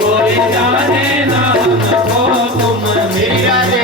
कोई जाने ना हमको तुम में राधे।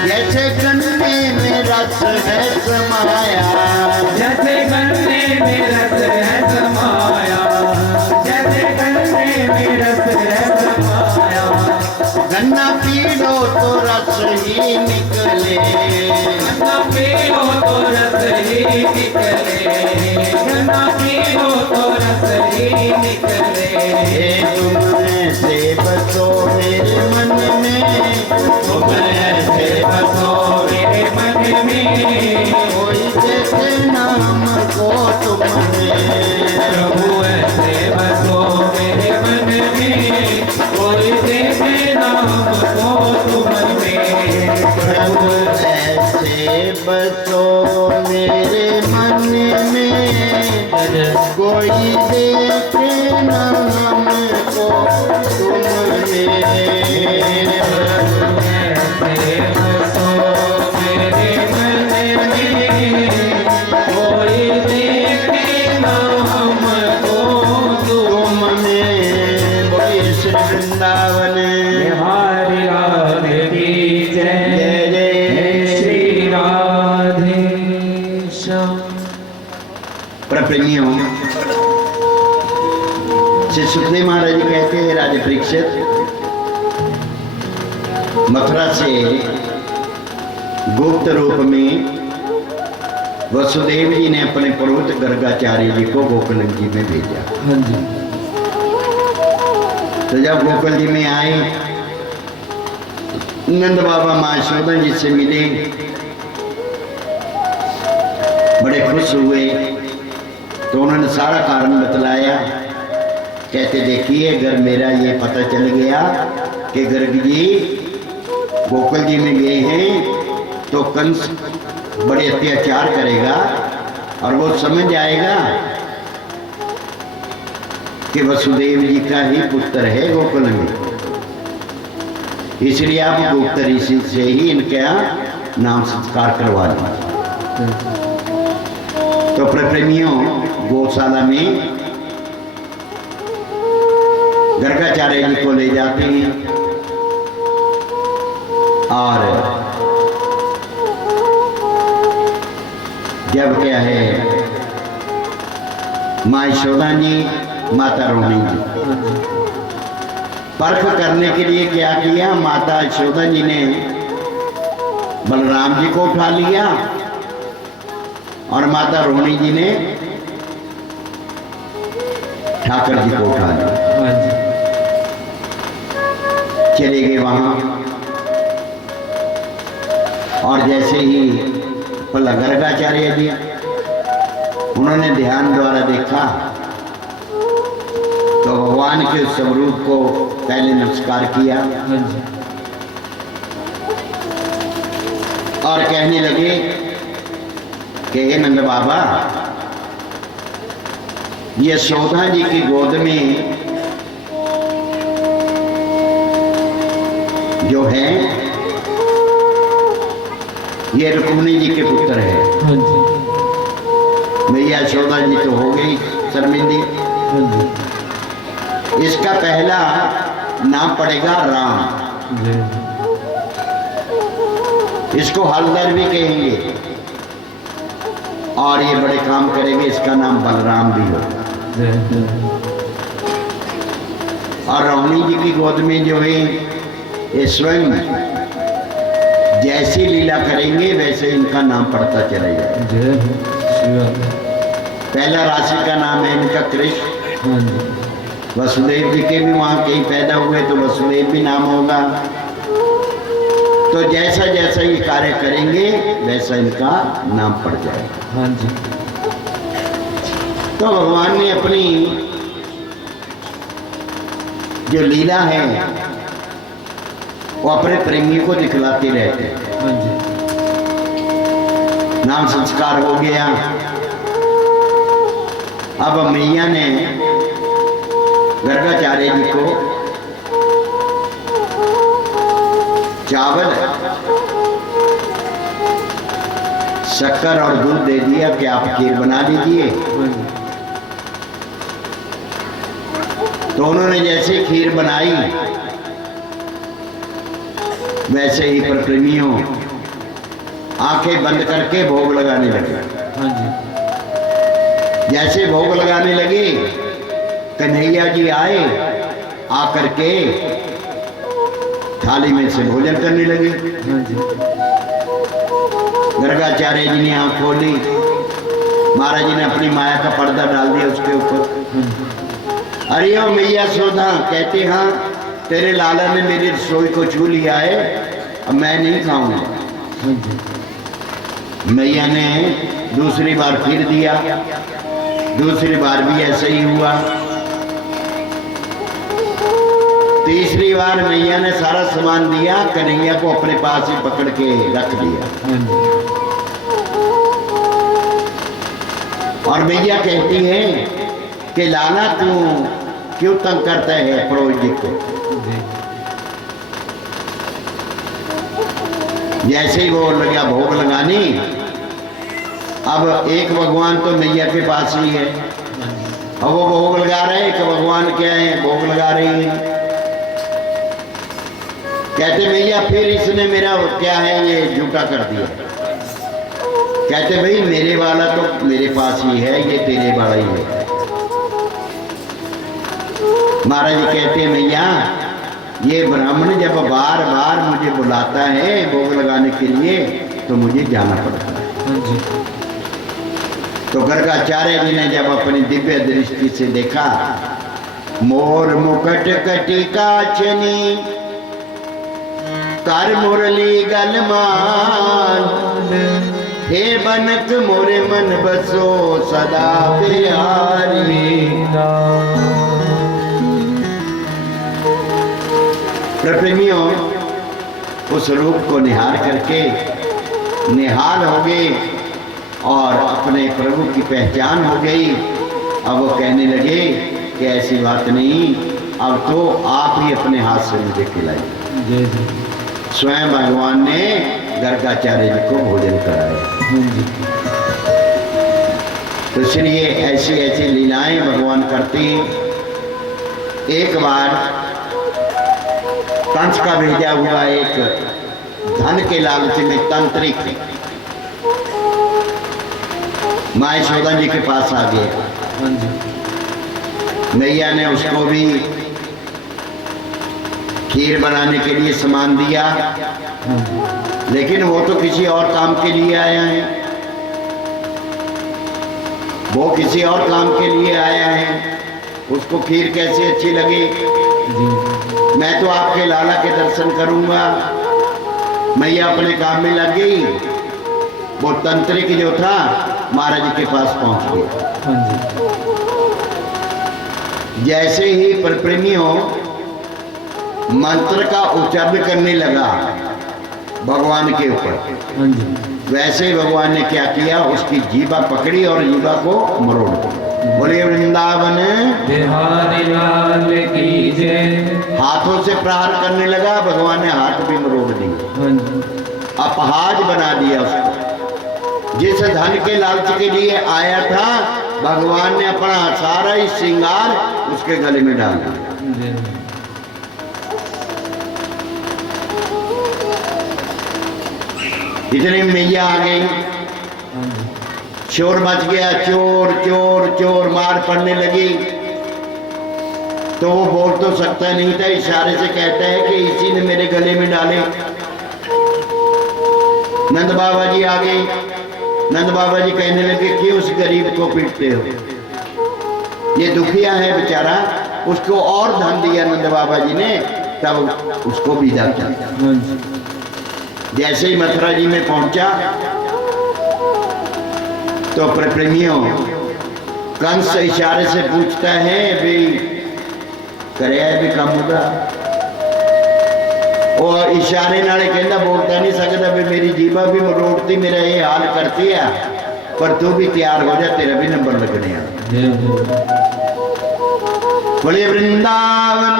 जैसे गन्ने में रस है समाया, जैसे गन्ने में रस है समाया, जैसे गन्ने में रस है समाया। गन्ना पी लो तो रस ही निकले, गन्ना पी लो तो रस ही निकले, गन्ना पी लो तो रस ही निकले। तुम ऐसे बसो मेरे मन में, तुम ऐसे बसो मेरे मन में, कोई जैसे नाम को तुम में। प्रभु ऐसे बसो मेरे मन में, कोई जैसे नाम को तुम में। प्रभु ऐसे बसो मेरे मन में, कोई देखे नाम को तुम में। ऐसे बसो मेरे मन में, कोई देखे नाम को तुम में। बोलिए श्री वृंदावन बिहारी राधे की जय, जय श्री राधे श्याम। प्रप्रेमियों, श्री सुखदेव महाराज जी कहते हैं, राजा परीक्षित, मथुरा से गुप्त रूप में वसुदेव जी ने अपने पुरोहित गर्गाचार्य जी को गोकुल जी में भेजा। हाँ जी। तो जब गोकुल जी में आए, नंद बाबा माँ यशोदा जी से मिले, बड़े खुश हुए। तो उन्होंने सारा कारण बतलाया। कहते देखिए, अगर मेरा ये पता चल गया कि गर्ग जी गोकुल जी में गए हैं तो कंस बड़े अत्याचार करेगा और वो समझ जाएगा कि वसुदेव जी का ही पुत्र है गोकुल में, इसलिए आप गुप्त ऋषि से ही इनका नाम संस्कार करवा लें। तो प्रेमियों, गौशाला में गर्गाचार्य जी को ले जाते हैं और जब क्या है, माँ यशोदा जी, माता रोहिणी जी, परख करने के लिए क्या किया, माता यशोदा जी ने बलराम जी को उठा लिया और माता रोहिणी जी ने ठाकर जी को उठा लिया। चले गए वहां और जैसे ही पल्ला गर्गाचार्य जी, उन्होंने ध्यान द्वारा देखा तो भगवान के स्वरूप को पहले नमस्कार किया और कहने लगे कि हे नंद बाबा, यशोदा जी की गोद में जो है ये रुक्मिणी जी के पुत्र है। मैया यशोदा जी तो हो गई शर्मिंदी, इसका पहला नाम पड़ेगा राम। इसको हलदर भी कहेंगे और ये बड़े काम करेंगे, इसका नाम बलराम भी हो। और रोहिणी जी की गोद में जो है ये स्वयं जैसी लीला करेंगे वैसे इनका नाम पड़ता चलेगा। पहला राशि का नाम है इनका कृष्ण। हाँ जी। वसुदेव जी के भी वहाँ कहीं पैदा हुए तो वसुदेव भी नाम होगा। तो जैसा जैसा ये कार्य करेंगे वैसा इनका नाम पड़ जाएगा। हाँ जी। तो भगवान ने अपनी जो लीला है वो अपने प्रेमियों को दिखलाते रहते हैं। हाँ जी। नाम संस्कार हो गया। अब मैया ने गर्गाचार्य जी को चावल, शक्कर और दूध दे दिया कि आप खीर बना लीजिए। हाँ जी। तो उन्होंने जैसे खीर बनाई वैसे ही परप्रेमियों आंखें बंद करके भोग लगाने लगे। हाँ जी। जैसे भोग लगाने लगे कन्हैया जी आए, आकर के थाली में से भोजन करने लगे। हाँ जी। गर्गाचार्य जी ने आंख खोली, महाराज जी ने अपनी माया का पर्दा डाल दिया उसके ऊपर। अरे ओ मैया सोधा, कहते हाँ तेरे लाला ने मेरी रसोई को छू लिया है, अब मैं नहीं खाऊंगा। हाँ जी। मैया ने दूसरी बार फिर दिया, दूसरी बार भी ऐसा ही हुआ। तीसरी बार मैया ने सारा सामान दिया, कन्हैया को अपने पास ही पकड़ के रख दिया। हाँ जी। और मैया कहती है कि लाला तू क्यों तंग करता है पुरोहित जी को। जी। जैसे ही वो लगा भोग लगाने, अब एक भगवान तो मैया के पास ही है, अब वो भोग लगा रहे हैं कि भगवान क्या है भोग लगा रही है। कहते मैया फिर इसने मेरा क्या है ये झूठा कर दिया। कहते भाई मेरे वाला तो मेरे पास ही है, ये तेरे वाला ही है। महाराज जी कहते मैया ये ब्राह्मण जब बार बार मुझे बुलाता है भोग लगाने के लिए तो मुझे जाना पड़ता है। हाँ जी। तो गर्गाचार्य जी ने जब अपनी दिव्य दृष्टि से देखा, मोर मुकट कटिका चनी कर मुरली गलमान, हे बनक मोरे मन बसो सदा प्यारी। प्रेमियों उस रूप को निहार करके निहाल हो गए और अपने प्रभु की पहचान हो गई। अब वो कहने लगे कि ऐसी बात नहीं, अब तो आप ही अपने हाथ से मुझे खिलाइए। स्वयं भगवान ने गर्गाचार्य जी को भोजन कराया। तो इसलिए ऐसी ऐसी लीलाएं भगवान करते हैं। एक बार कंस का भेजा हुआ एक धन के लालच में तांत्रिक माँ यशोदा जी के पास आ गया। मैया ने उसको भी खीर बनाने के लिए सामान दिया, लेकिन वो तो किसी और काम के लिए आया है, वो किसी और काम के लिए आया है, उसको खीर कैसे अच्छी लगी। मैं तो आपके लाला के दर्शन करूंगा। मैया अपने काम में लग गई। वो तंत्रिक जो था महाराज जी के पास पहुंच गया। जैसे ही परप्रेमियों मंत्र का उच्चारण करने लगा भगवान के ऊपर, वैसे ही भगवान ने क्या किया, उसकी जीभा पकड़ी और जीभा को मरोड़ दिया। बोले वृंदावन बिहारी लाल की जय। हाथों से प्रहार करने लगा, भगवान ने हाथ भी मरोड़ दिए, अपहाज बना दिया उसको। जिस धन के लालच के लिए आया था भगवान ने अपना सारा ही श्रृंगार उसके गले में डाल दिया। इतने मैया आ गई, शोर मच गया, चोर चोर चोर मार पड़ने लगी। तो वो बोल तो सकता नहीं था, इशारे से कहता है कि इसी ने मेरे गले में डाले। नंद बाबा जी आ गए, नंद बाबा जी कहने लगे क्यों उस गरीब को पीटते हो, ये दुखिया है बेचारा। उसको और धन दिया नंद बाबा जी ने, तब उसको विदा किया। हाँ जी। जैसे ही मथुरा जी में पहुंचा तो प्रेमियों कंस इशारे से पूछता है भाई करे भी कम होगा। और इशारे नाले कहना बोलता नहीं सकता भी मेरी जीवा भी मरोड़ती मेरा ये हाल करती है, पर तू भी तैयार हो जा तेरा भी नंबर लगने आ। जय हो। बोले वृंदावन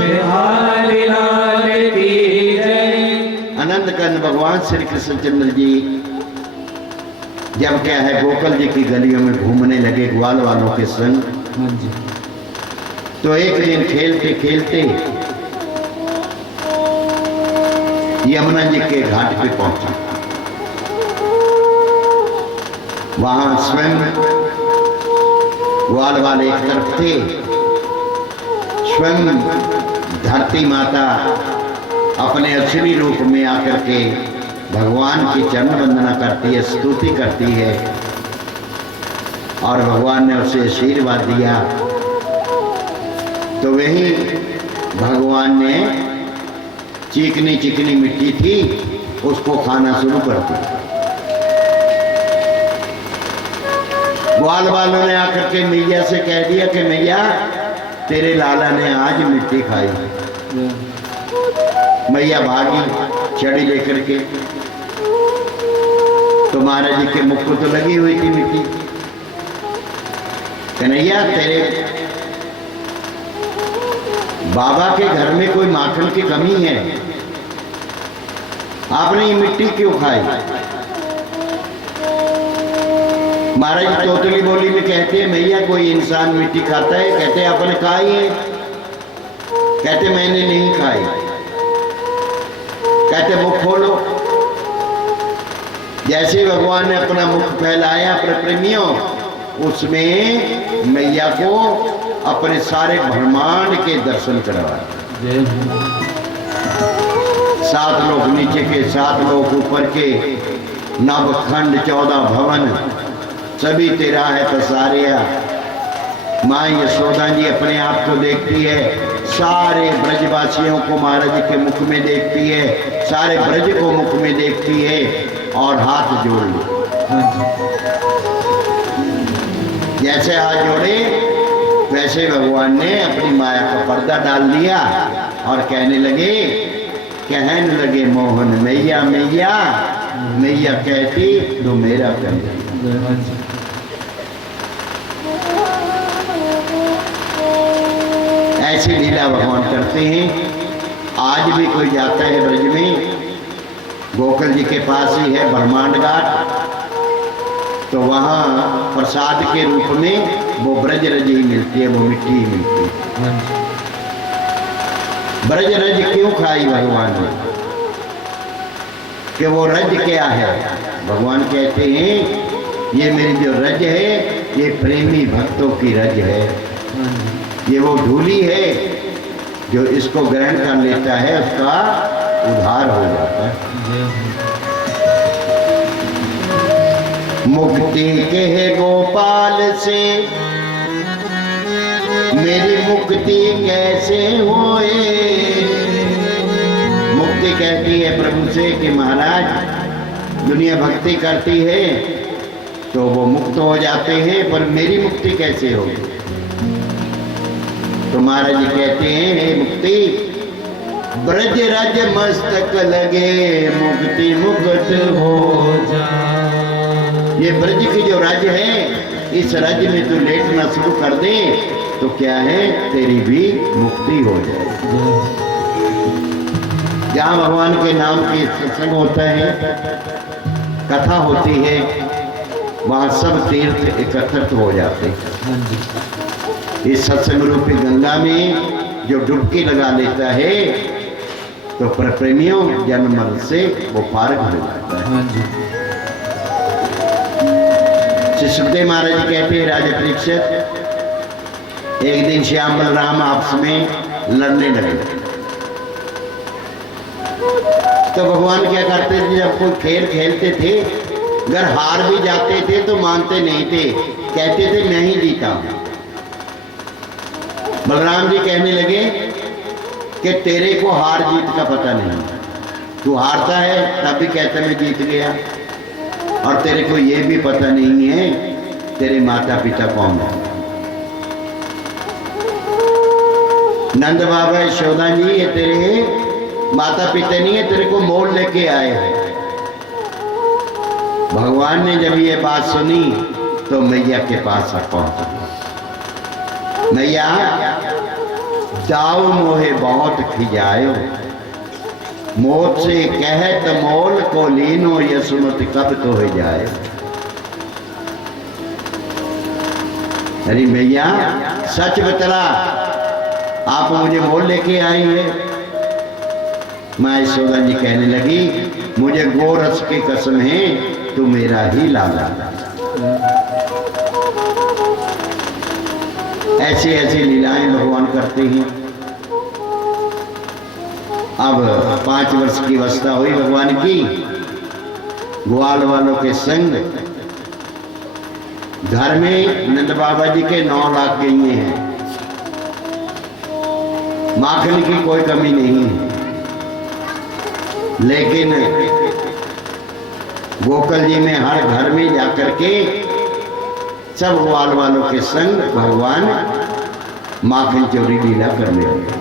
बिहारी लाल की जय। अनंत कंद भगवान श्री कृष्णचंद्र जी जब क्या है गोकुल जी की गलियों में घूमने लगे ग्वाल वालों के संग, हाँ जी। तो एक दिन खेलते खेलते यमुना जी के घाट पे पहुंचे। वहां स्वयं ग्वाल वाले एक तरफ थे, स्वयं धरती माता अपने असली रूप में आकर के भगवान की चरण वंदना करती है, स्तुति करती है, और भगवान ने उसे आशीर्वाद दिया। तो वही भगवान ने चिकनी चिकनी मिट्टी थी उसको खाना शुरू कर दिया। ग्वाल वालों ने आकर के मैया से कह दिया कि मैया तेरे लाला ने आज मिट्टी खाई। मैया भागी छड़ी लेकर के, तो महाराज जी के मुख को तो लगी हुई थी मिट्टी। कन्हैया तेरे बाबा के घर में कोई माखन की कमी है, आपने ये मिट्टी क्यों खाई? महाराज तोतली बोली में कहते हैं मैया कोई इंसान मिट्टी खाता है? कहते आपने खाई है? कहते मैंने नहीं खाई। कहते मुख खोलो। जैसे भगवान ने अपना मुख फैलाया प्रेमियों, उसमें मैया को अपने सारे ब्रह्मांड के दर्शन करवाए। 7 लोक नीचे के, 7 लोक ऊपर के, नवखंड 14 भवन सभी तेरा है पसारिया। माँ यशोदा जी अपने आप को देखती है, सारे ब्रजवासियों को महाराज जी के मुख में देखती है, सारे ब्रज को मुख में देखती है और हाथ जोड़ ली। जैसे हाथ जोड़े वैसे भगवान ने अपनी माया का पर्दा डाल दिया और कहने लगे मोहन मैया मैया मैया कहती तो मेरा कहना। ऐसी लीला भगवान करते हैं। आज भी कोई जाता है ब्रज में, गोकुल जी के पास ही है ब्रह्मांड घाट, तो वहाँ प्रसाद के रूप में वो ब्रज रज ही मिलती है, वो मिट्टी ही मिलती है। ब्रज रज क्यों खाई भगवान ने? कि वो रज क्या है? भगवान कहते हैं ये मेरी जो रज है ये प्रेमी भक्तों की रज है। ये वो धूली है जो इसको ग्रहण कर लेता है उसका उद्धार हो जाता है। मुक्ति के गोपाल से मेरी मुक्ति कैसे होए? मुक्ति कहती है प्रभु से कि महाराज दुनिया भक्ति करती है तो वो मुक्त हो जाते हैं, पर मेरी मुक्ति कैसे होगी? तो महाराज जी कहते हैं हे मुक्ति ब्रज रज मस्तक लगे मुक्ति मुक्त हो जा। ये ब्रज की जो रज है इस रज में तू लेटना शुरू कर दे तो क्या है तेरी भी मुक्ति हो जाए। जहाँ भगवान के नाम की सत्संग होता है, कथा होती है, वहाँ सब तीर्थ एकत्रित हो जाते हैं। इस सत्संग रूपी गंगा में जो डुबकी लगा लेता है तो प्रेमियों जन्म से वो पार हो जाता है। श्री सुखदेव महाराज जी कहते हैं राजा परीक्षित एक दिन श्याम बलराम आपस में लड़ने लगे, तो भगवान क्या करते थे जब कोई खेल खेलते थे अगर हार भी जाते थे तो मानते नहीं थे, कहते थे मैं ही जीता हूं। बलराम जी कहने लगे कि तेरे को हार जीत का पता नहीं, तू हारता है तब भी कहता मैं जीत गया, और तेरे को ये भी पता नहीं है तेरे माता पिता कौन है। नंद बाबा यशोदा जी ये तेरे माता पिता नहीं है, तेरे को मोल लेके आए हैं। भगवान ने जब ये बात सुनी तो मैया के पास पहुंचा। मैया दाऊ मोहे बहुत खिजायो, मौत से कहत मोल को लीनो यसुमत कब तो हो जाए। अरे मैया सच बतला, आप मुझे मोल लेके आई है। माँ यशोदा जी कहने लगी मुझे गोरस की कसम है तू मेरा ही लाला। ऐसी ऐसी लीलाएं भगवान करते हैं। अब 5 वर्ष की अवस्था हुई भगवान की, ग्वाल वालों के संग घर में नंद बाबा जी के 9 लाख गई हैं, माखन की कोई कमी नहीं है। लेकिन गोकुल जी में हर घर में जाकर के सब ग्वाल वालों के संग भगवान माखन चोरी लीला करने लगे।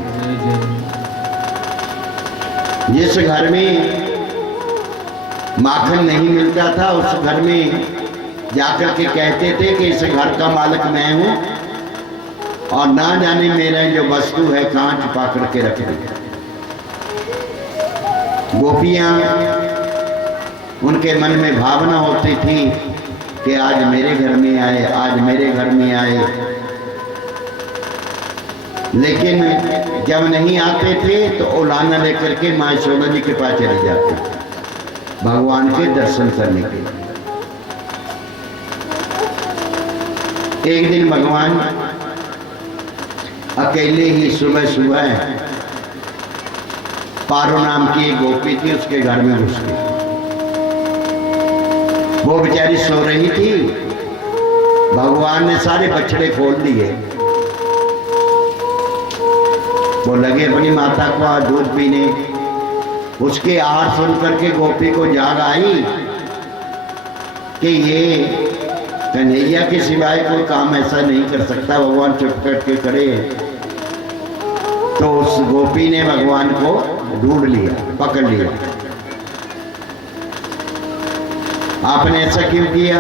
जिस घर में माखन नहीं मिलता था उस घर में जाकर के कहते थे कि इस घर का मालिक मैं हूं, और ना जाने मेरा जो वस्तु है कहां छुपा करके रख दी। गोपियां उनके मन में भावना होती थी कि आज मेरे घर में आए, आज मेरे घर में आए, लेकिन जब नहीं आते थे तो उलाना लेकर के माँ यशोदा जी के पास चले जाते भगवान के दर्शन करने के लिए। एक दिन भगवान अकेले ही सुबह सुबह पारो नाम की एक गोपी थी उसके घर में घुस गई। वो बेचारी सो रही थी, भगवान ने सारे बछड़े खोल दिए। वो लगे अपनी माता को दूध पीने, उसके आहार सुन करके गोपी को जाग आई कि ये कन्हैया के सिवाय कोई काम ऐसा नहीं कर सकता, भगवान चुप करके करे। तो उस गोपी ने भगवान को ढूंढ लिया, पकड़ लिया। आपने ऐसा क्यों किया?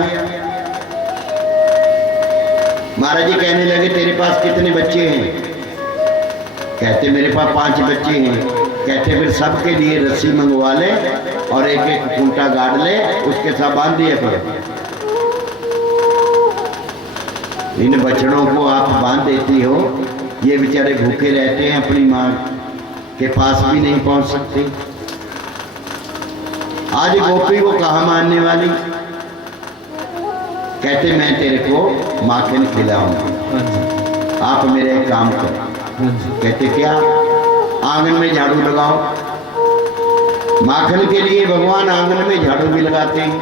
महाराज जी कहने लगे तेरे पास कितने बच्चे हैं? कहते मेरे पास 5 बच्चे हैं। कहते फिर सबके लिए रस्सी मंगवा ले और एक एक खूंटा गाड़ ले, उसके साथ बांध दिया करो। इन बछड़ों को आप बांध देती हो, ये बेचारे भूखे रहते हैं, अपनी माँ के पास भी नहीं पहुंच सकते। आज गोपी को कहाँ मानने वाली? कहते मैं तेरे को माखन खिलाऊंगा, आप मेरे एक काम करो। कहते क्या? आंगन में झाड़ू लगाओ। माखन के लिए भगवान आंगन में झाड़ू भी लगाते हैं।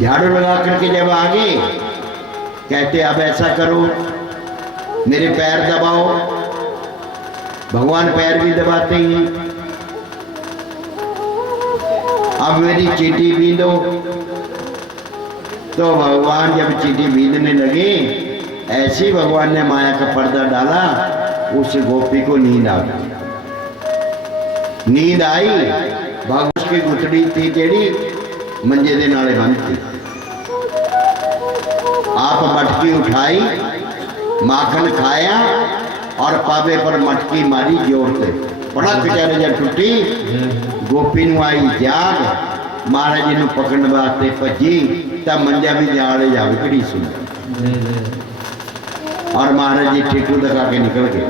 झाड़ू लगा करके जब आगे कहते अब ऐसा करो, मेरे पैर दबाओ। भगवान पैर भी दबाते हैं। अब मेरी चींटी बींदो। तो भगवान जब चींटी बींदने लगे, ऐसी भगवान ने माया का पर्दा डाला, उस गोपी को नींद आ गई। नींद आई, भगवान की गुथड़ी थी जेड़ी मंजे दे नाले बंद थी। आप मटकी उठाई, माखन खाया और पावे पर मटकी मारी जोर से, बड़ा बेचारे जब टूटी। गोपी नु आई जाग, महाराज जी पकड़ने वास्ते भजी, तब मंजा भी जाड़े जा विकड़ी सुन। और महाराज जी ठीकू लगा के निकल गए।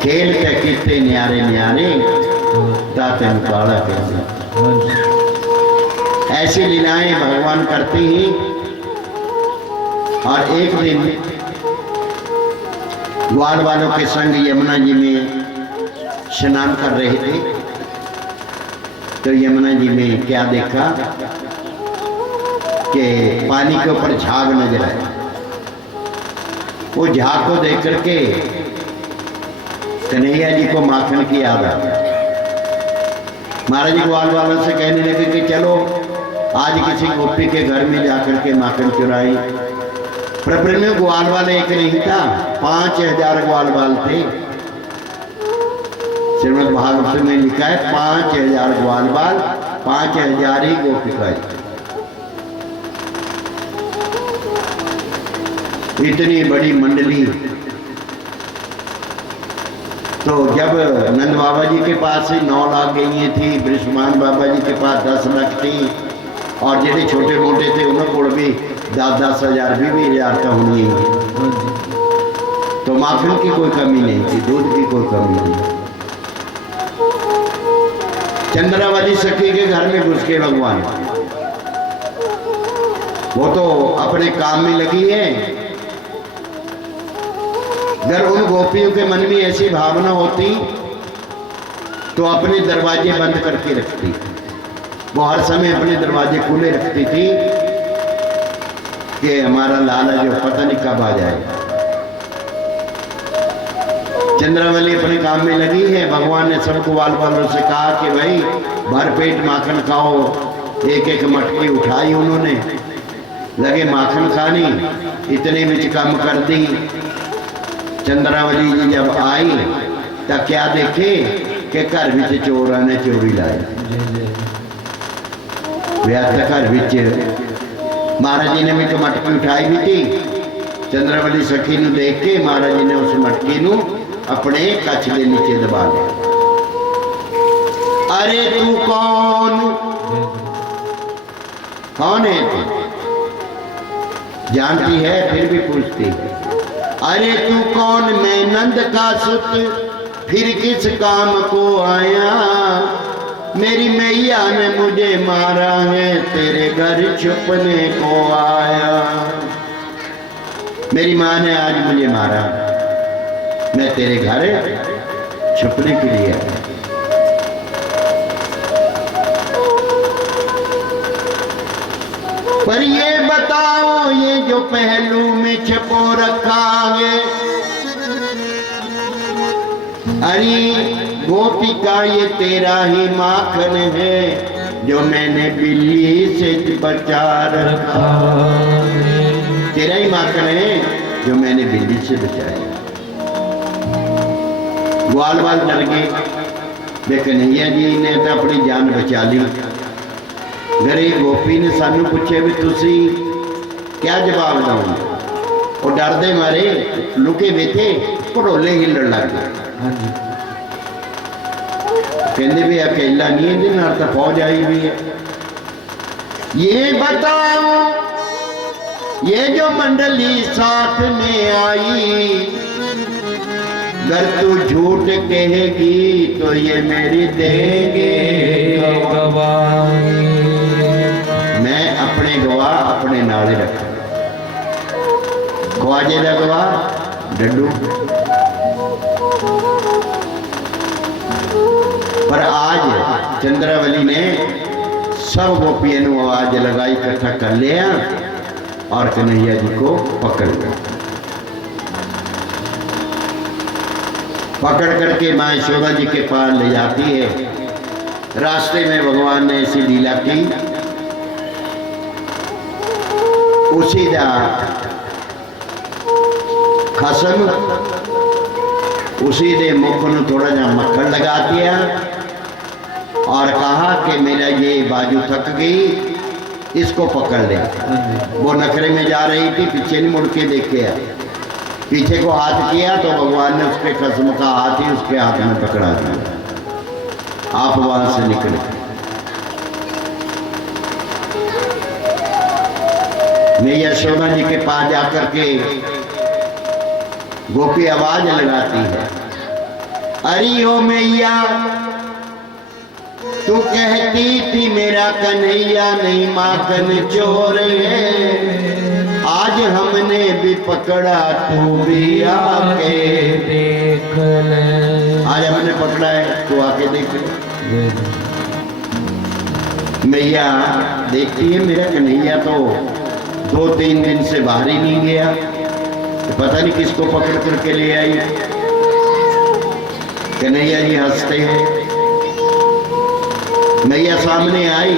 खेल के कितने न्यारे न्यारे ताते मुकाड़ा कैसे। ऐसी लीलाएं भगवान करते ही। और एक दिन ग्वाल वालों के संग यमुना जी में स्नान कर रहे थे। तो यमुना जी में क्या देखा कि पानी के ऊपर झाग नजर आया। वो झाग को देख करके कन्हैया जी को माखन की याद आ गई। महाराज जी ग्वाल वालों से कहने लगे कि चलो आज किसी गोपी के घर में जाकर के माखन चुराई। प्रभु में ग्वाल वाले एक नहीं था, 5000 ग्वाल वाल थे। श्रीमद् भागवत में लिखा है 5000 ग्वाल वाल, 5000 ही गोपिकाएं। इतनी बड़ी मंडली। तो जब नंद बाबा जी के पास 9 लाख गई थी, ब्रिष्मान बाबा जी के पास 10 लाख थी, और जेडे छोटे मोटे थे उन्होंने को भी 10-10 हजार 20,000 का होनी है। तो माखन की कोई कमी नहीं थी, दूध की कोई कमी नहीं। चंद्रावली सखी के घर में घुस के भगवान, वो तो अपने काम में लगी है। अगर उन गोपियों के मन में ऐसी भावना होती तो अपने दरवाजे बंद करके रखती। वो हर समय अपने दरवाजे खुले रखती थी कि हमारा लाला जो पता नहीं कब आ जाएगा। चंद्रावली अपने काम में लगी है। भगवान ने सबको वाल वालों से कहा कि भाई भरपेट माखन खाओ। एक एक मटकी उठाई उन्होंने, लगे माखन खानी, इतने में कम कर दी। चंद्रावली जी जब आई तो क्या देखे कि घर में चोर ने चोरी लाई। घर विच महाराज जी ने भी तो मटकी उठाई भी थी। चंद्रावली सखी नूं देख के महाराज जी ने उस मटकी नूं अपने कच्छ के नीचे दबा लिया। अरे तू कौन है तू? जानती है फिर भी पूछती है। अरे तू कौन? मैं नंद का सुत, फिर किस काम को आया? मेरी मैया ने मुझे मारा है, तेरे घर छुपने को आया। मेरी माँ ने आज मुझे मारा, मैं तेरे घर छुपने के लिए आया। पर ये बताओ, ये जो पहलू में छपो रखा है, अरे गोपिका ये तेरा ही माखन है जो मैंने बिल्ली से बचा रखा। तेरा ही माखन है जो मैंने बिल्ली से बचाया। ग्वाल वाल डर गए। लेकिन कन्हैया जी ने तो अपनी जान बचा ली। घरे गोपी ने सानू पूछे भी तुसी क्या जवाब दो? वो डरते मारे लुके बैठे घड़ोले हिलन लग गए। कहते भी अकेला नहीं है, दिन तो फौज आई हुई है। ये बताओ, ये जो मंडली साथ में आई, अगर तू झूठ कहेगी तो ये मेरी देंगे गवाही। मैं अपने गवाह अपने नाल रखा। ख्वाजे का गवाह डड्डू। पर आज चंद्रावली ने सब गोपियों को आवाज लगाई, इकट्ठा कर लिया और कन्हैया जी को पकड़ लिया। पकड़ करके माँ यशोदा जी के पास ले जाती है। रास्ते में भगवान ने ऐसी लीला की, उसी का खसम उसी दे मुख में थोड़ा जा मक्खन लगा दिया और कहा कि मेरा ये बाजू थक गई, इसको पकड़ ले। वो नखरे में जा रही थी, पीछे नहीं मुड़ के देखे, पीछे को हाथ किया तो भगवान ने उसके खसम का हाथ ही उसके हाथ में पकड़ा दिया। आप वहां से निकले। मैं यशोदा जी के पास जाकर के गोपी आवाज लगाती है, अरे ओ मैया, तू कहती थी मेरा कन्हैया नहीं माखन चोर है, आज हमने भी पकड़ा, तू भी आके देख ले। आज हमने पकड़ा है, तू आके देख ले। मैया देखती है मेरा कन्हैया तो 2-3 दिन से बाहर ही नहीं गया, तो पता नहीं किसको पकड़ करके ले आई। कन्हैया जी हंसते हैं। मैया सामने आई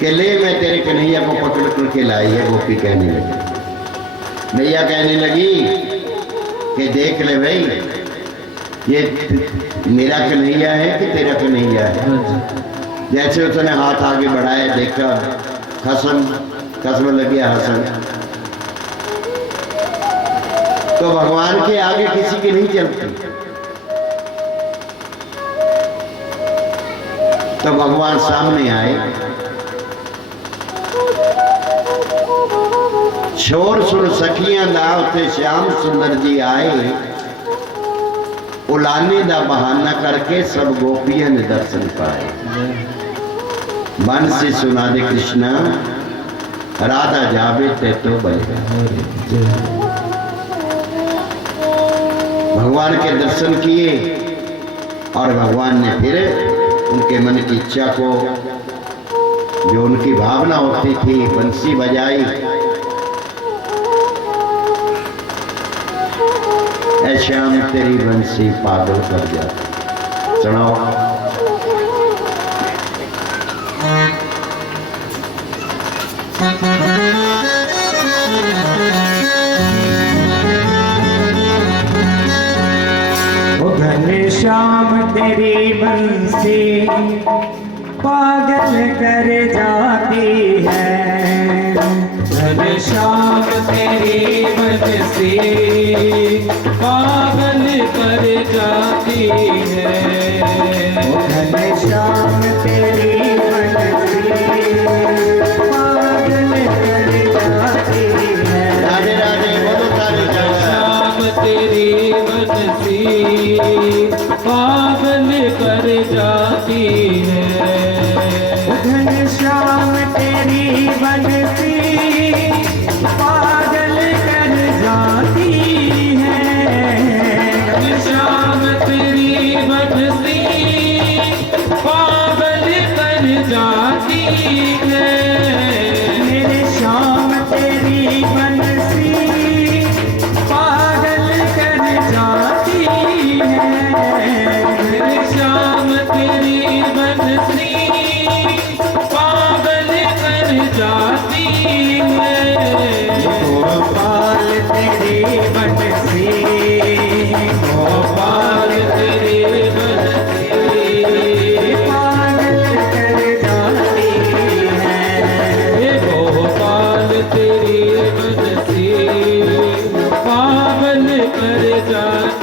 कि ले मैं तेरे कन्हैया को पकड़ करके लाई है। गोपी कहने लगी, मैया कहने लगी कि देख ले भाई, ये मेरा कन्हैया है कि तेरा कन्हैया है। जैसे उसने हाथ आगे बढ़ाया, देखा कसम लग गया हसन। तो भगवान के आगे किसी की नहीं चलती। तो भगवान सामने आए, शोर सुर सखियां दा उते श्याम सुंदर जी आए। उलाने दा बहाना करके सब गोपियां ने दर्शन पाए। बंसी सुना दे कृष्णा, राधा जावे ते तो बले। भगवान के दर्शन किए और भगवान ने फिर उनके मन की इच्छा को, जो उनकी भावना होती थी, बंसी बजाई। ऐ श्याम तेरी बंसी पागल कर जाती। सुनाओ। श्याम तेरी बंसी पागल कर जाती है। घन श्याम तेरी बंसी पागल कर जाती है। घन श्याम तेरी बंसी पागल कर जाती है। राधे राधे बोलो तारे श्याम तेरी बंसी पागल कर जाती है। घन श्याम तेरी बंसी पागल कर जाती है। घन श्याम तेरी बंसी पागल कर जाती है। मेरे श्याम तेरी बंसी पागल कर जाती है। श्याम तेरी बंसी पागल कर जाती है। गोपाल तेरी बंसी, गोपाल तेरी बंसी पागल कर जाती है। गोपाल तेरी बंसी पागल कर जाती है।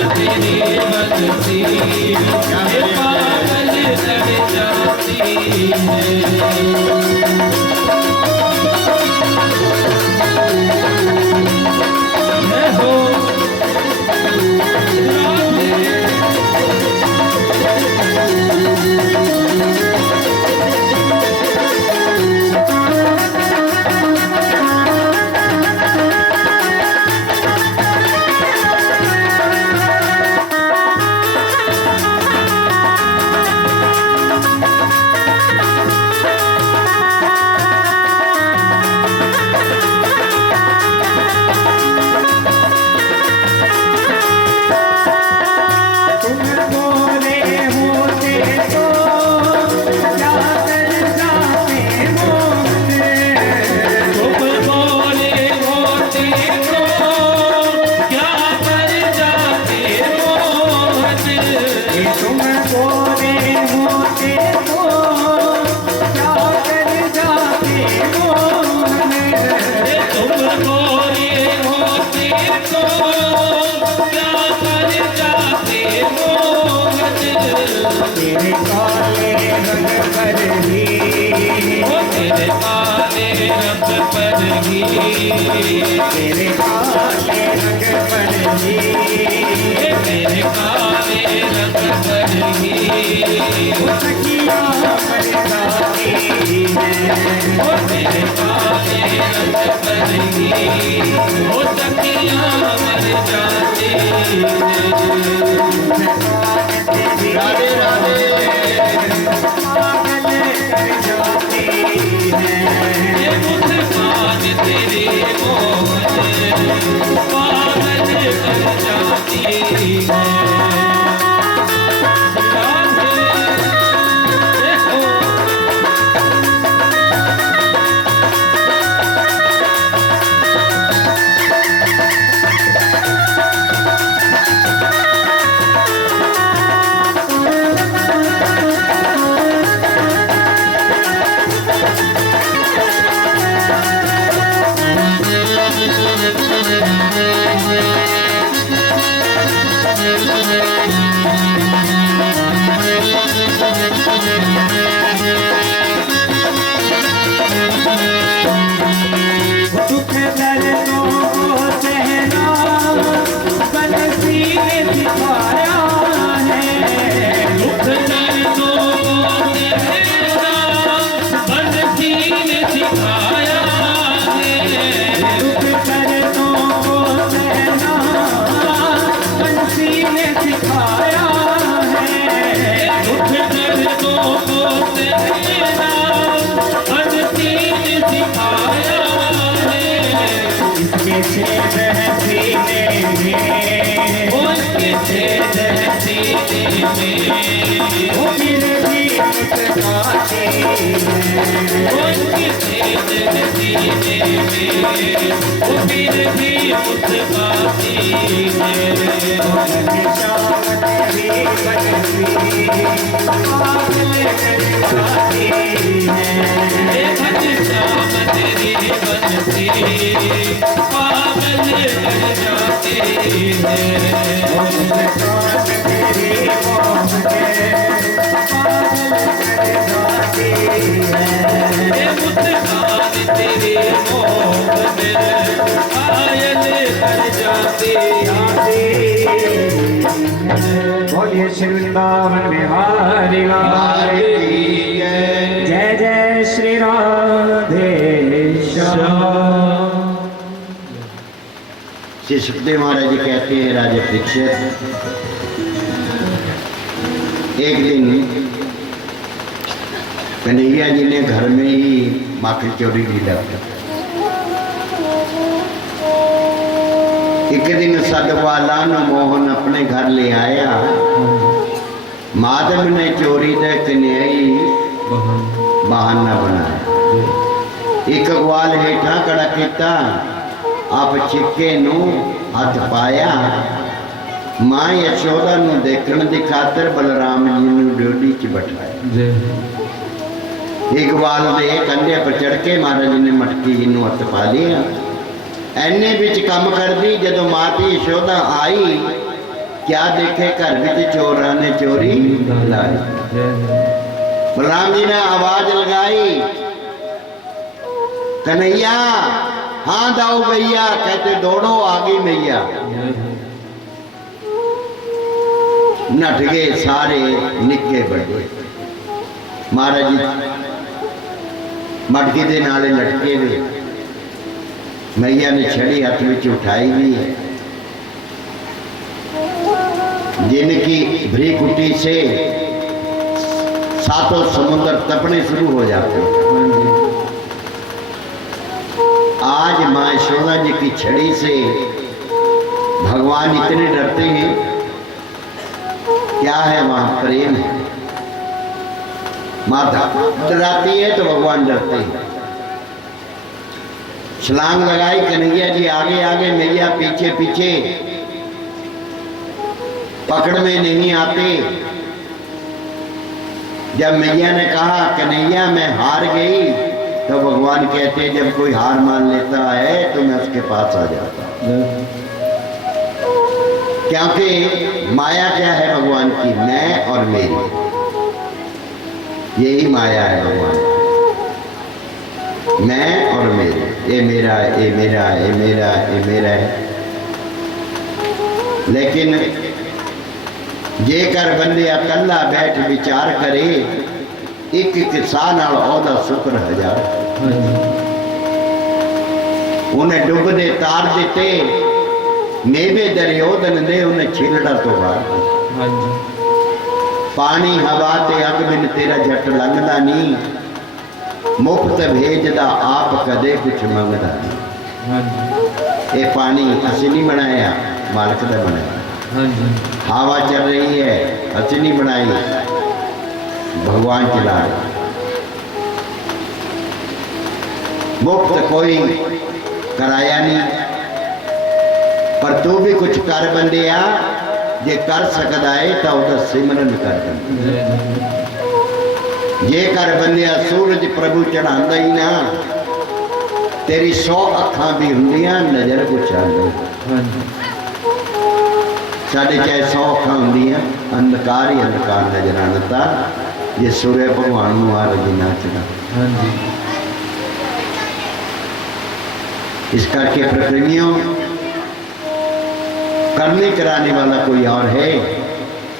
तेरी बंसी पागल कर जाती जाती है हो तेरे काले रंग पर ही तेरे काले रंग पर ही तेरे काले रंग पर ही तेरे काले रंग पर ही सखिया पर जाती है तेरे काले रंग पर ही वो सखियाँ मर जाती राधे राधे पागल कर जाती है ये मुस्कान तेरी मोहन पागल कर जाती है दुख दर्दों को सहना बंसी ने सिखाया है दुख दर्दों को सहना बंसी ने सिखाया है दुख दर्दों को सहना बंसी ने सिखाया है दुख दर्दों को सहना बंसी ने सिखाया है इसके छेद है सीने में उसके छेद है सीने में वो फिर भी मुस्काती है उसके छेद है सीने में वो फिर भी मुस्काती है शाम तेरी बंसी पागल कर जाती है श्याम तेरी बंसी पागल कर जाती है तेरी मोह पागल कर जाती है ये मुस्कान तेरी मोहन पायल कर जाती बोलिए श्री वृंदावन बिहारी लाल की। जय जय श्री राधे श्याम। श्री सुखदेव महाराज जी कहते हैं राजा परीक्षित, एक दिन कन्हैया जी ने घर में ही माखन चोरी की डाली। एक दिन सदवाला मोहन अपने घर ले आया। माधव ने चोरी दे कन्हैया बहाना बनाया। एक ग्वाल हेठा खड़ा किया, आप छिक्के नू हथ पाया। मां यशोदा नू देखण दी खातर बलराम जी नू डोली च बिठाया। एक ग्वाल दे कंधे पर चढ़ के महाराज ने मटकी जी नू हथ पा लिया। एने बिच काम करदी जदों माती यशोदा आई, क्या देखे घर विच चोरां ने चोरी लाई। बलराम जी ने आवाज लगाई, कन्हैया हाँ दाऊ भैया। कहते दौड़ो आगे मैया। नठ गए सारे निक्के बड़े। महाराज जी मटकी दे नाले लटके हुए, मैया ने छड़ी हाथ में उठाई हुई है, जिनकी भरी कुटी से सातों समुद्र तपने शुरू हो जाते हैं। आज मां यशोदा जी की छड़ी से भगवान इतने डरते हैं, क्या है वहां प्रेम है। माता डराती है तो भगवान डरते हैं। छलांग लगाई, कन्हैया जी आगे आगे, मैया पीछे पीछे, पकड़ में नहीं आते। जब मैया ने कहा कन्हैया मैं हार गई, तो भगवान कहते जब कोई हार मान लेता है तो मैं उसके पास आ जाता हूं। क्योंकि माया क्या है भगवान की, मैं और मेरी, यही माया है भगवान की, मैं और मेरी, ये मेरा है, ये मेरा है, ये मेरा है, ये मेरा है। लेकिन जेकर बंदे अकल्ला बैठ विचार करे, एक एक साह नाल औदा शुक्र हजार। उन्हें डुब दे तार दिते, मेवे दरियोदन दे उन्हें छिलड़ा तो बाहर। पानी हवा ते अग बिन तेरा झट लंघदा नहीं, मुफ्त भेजदा आप कदे कुछ मंगदा नहीं। ये पानी असी नहीं बनाया, मालिक ने बनाया। हवा चल रही है, असी नहीं बनाई, भगवान चला रहे। मुफ्त कोई कराया नहीं, पर तू भी कुछ कर बंदिया, जे कर सकदा है तो उदा सिमरन कर। जे कर बंदिया सूरज प्रभु चढ़ांदा ही ना, तेरी 100 अखां भी हुंदियां नजर कुछ आंदी। साढ़े चाहे 100 अखां हुंदियां, अंधकार ही अंधकार नजर आंदा, जे सूर्य भगवान नूं आ रही नाचना। इस करके प्रकृतियों करने कराने वाला कोई और है,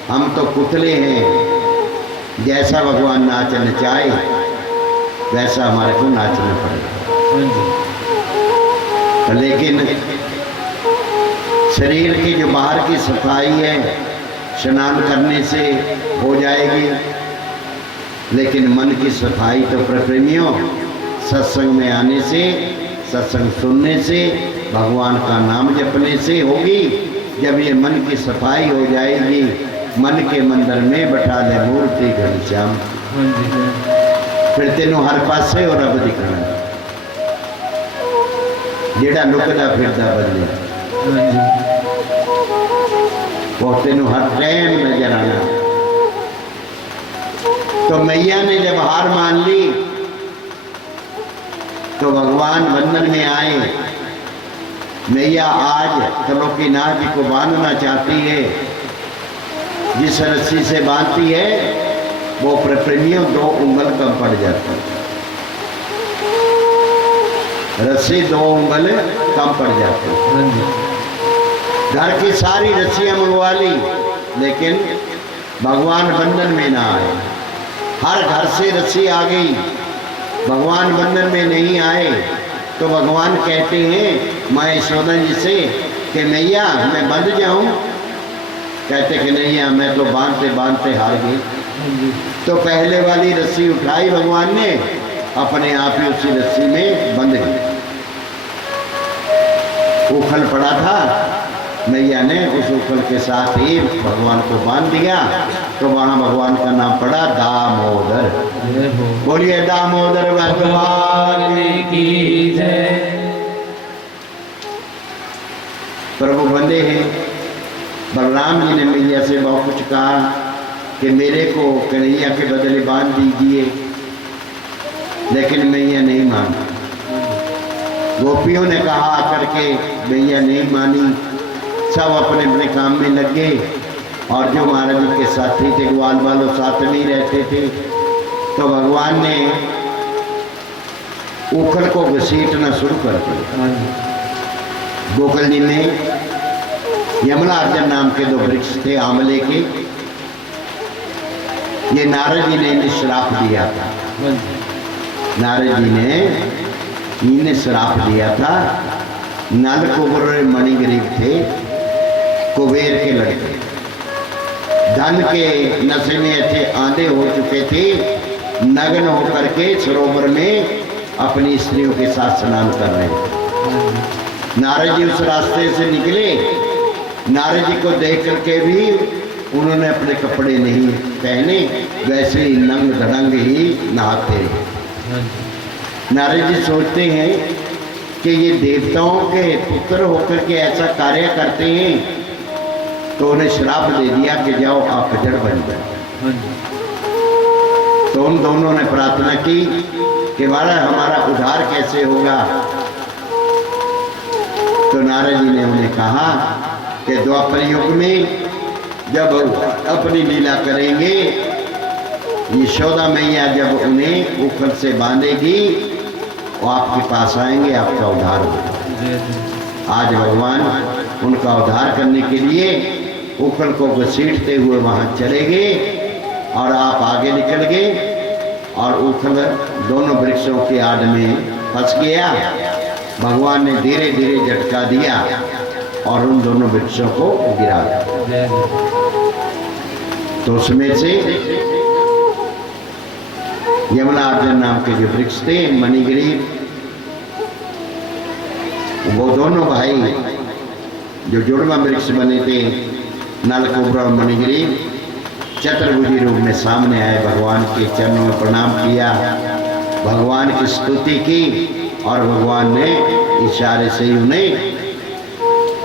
हम तो पुतले हैं। जैसा भगवान नाच नचाए वैसा हमारे को नाचना पड़ेगा। लेकिन शरीर की जो बाहर की सफाई है स्नान करने से हो जाएगी, लेकिन मन की सफाई तो प्रेमियों सत्संग में आने से, सत्संग सुनने से, भगवान का नाम जपने से होगी। जब ये मन की सफाई हो जाएगी, मन के मंदिर में बैठा दे मूर्ति घनश्याम, फिर तेनों हर पासे और रब दिखना, जेड़ा लुकदा फिरदा बदले वो तेनों हर टाइम नजर आना। तो मैया ने जब हार मान ली तो भगवान बंधन में आए। मैया आज त्रिलोकीनाथ जी को बांधना चाहती है। जिस रस्सी से बांधती है वो प्रेमियों 2 उंगल कम पड़ जाती है, रस्सी 2 उंगल कम पड़ जाती है। घर की सारी रस्सियां मंगवा ली, लेकिन भगवान बंधन में ना आए। हर घर से रस्सी आ गई, भगवान बंधन में नहीं आए। तो भगवान कहते हैं माँ यशोदा जी से कि मैया मैं बंध जाऊं। कहते कि नहीं, मैं तो बांधते बांधते हार गई। तो पहले वाली रस्सी उठाई भगवान ने, अपने आप ही उसी रस्सी में बंध गई। उखल पड़ा था, मैया ने उस उखल के साथ ही भगवान को बांध दिया। तो वहां भगवान का नाम पड़ा दामोदर। बोलिए दामोदर भगवान की जय। प्रभु बंदे हैं। बलराम जी ने मैया से बहुत कुछ कहा कि मेरे को कन्हैया के बदले बांध दीजिए, लेकिन मैया नहीं मानी। गोपियों ने कहा आकर के, मैया नहीं मानी। सब अपने अपने काम में लग गए। और जो महाराज जी के साथी थे, ग्वाल वालों साथ में ही रहते थे, तो तो भगवान ने उखल को घसीटना शुरू कर दिया। हाँ जी। गोकुल जी में यमुना अर्जुन नाम के 2 वृक्ष थे आंवले के। ये नारद जी ने इन्हें श्राप दिया था। हाँ जी। नारद जी ने इन्हें श्राप दिया था। नल कुबेर मणिग्रीव थे, कुबेर के लड़के, धन के नशे में ऐसे आंधे हो चुके थे, नग्न होकर के सरोवर में अपनी स्त्रियों के साथ स्नान कर रहे थे। नारद जी उस रास्ते से निकले। नारद जी को देख करके भी उन्होंने अपने कपड़े नहीं पहने, वैसे ही नंग धड़ंग ही नहाते रहे। नारद जी सोचते हैं कि ये देवताओं के पुत्र होकर के ऐसा कार्य करते हैं, तो उन्हें श्राप दे दिया कि जाओ आप जड़ बन जाओ। तो उन दोनों ने प्रार्थना की कि महाराज हमारा उद्धार कैसे होगा। तो नारद जी ने उन्हें कहा कि द्वापर युग में जब अपनी लीला करेंगे, यशोदा मैया जब उन्हें उखल से बांधेगी, वो आपके पास आएंगे, आपका उद्धार होगा। आज भगवान उनका उद्धार करने के लिए उखल को घसीटते हुए वहाँ चले गए और आप आगे निकल गए और उखल दोनों वृक्षों के आड़ में फंस गया। भगवान ने धीरे धीरे झटका दिया और उन दोनों वृक्षों को गिरा दिया। तो उसमें से यमुना अर्जुन नाम के जो वृक्ष थे मणिग्रीव, वो दोनों भाई जो जुड़वा वृक्ष बने थे, नलकुबर और मणिग्रीव, चतुर्भुजी रूप में सामने आए। भगवान के चरणों में प्रणाम किया, भगवान की स्तुति की और भगवान ने इशारे से ही उन्हें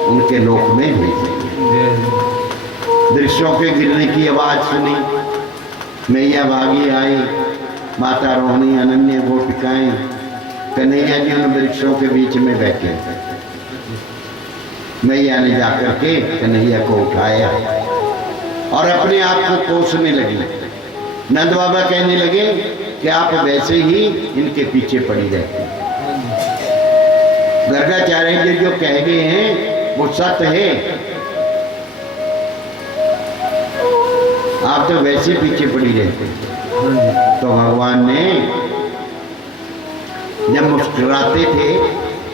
उनके लोक में भेजे। वृक्षों के गिरने की आवाज सुनी, मैया भागी आई, माता रोहिणी अनन्य गोपिकाएं, कन्हैया जी उन वृक्षों के बीच में बैठे। मैया ने जाकर के कन्हैया को उठाया और अपने आप को कोसने लगी। नंद बाबा कहने लगे कि आप वैसे ही इनके पीछे पड़ी रहती। गर्गाचार्य जी जो कह गए हैं वो सत्य है, आप तो वैसे पीछे पड़ी रहते। तो भगवान ने जब मुस्कुराते थे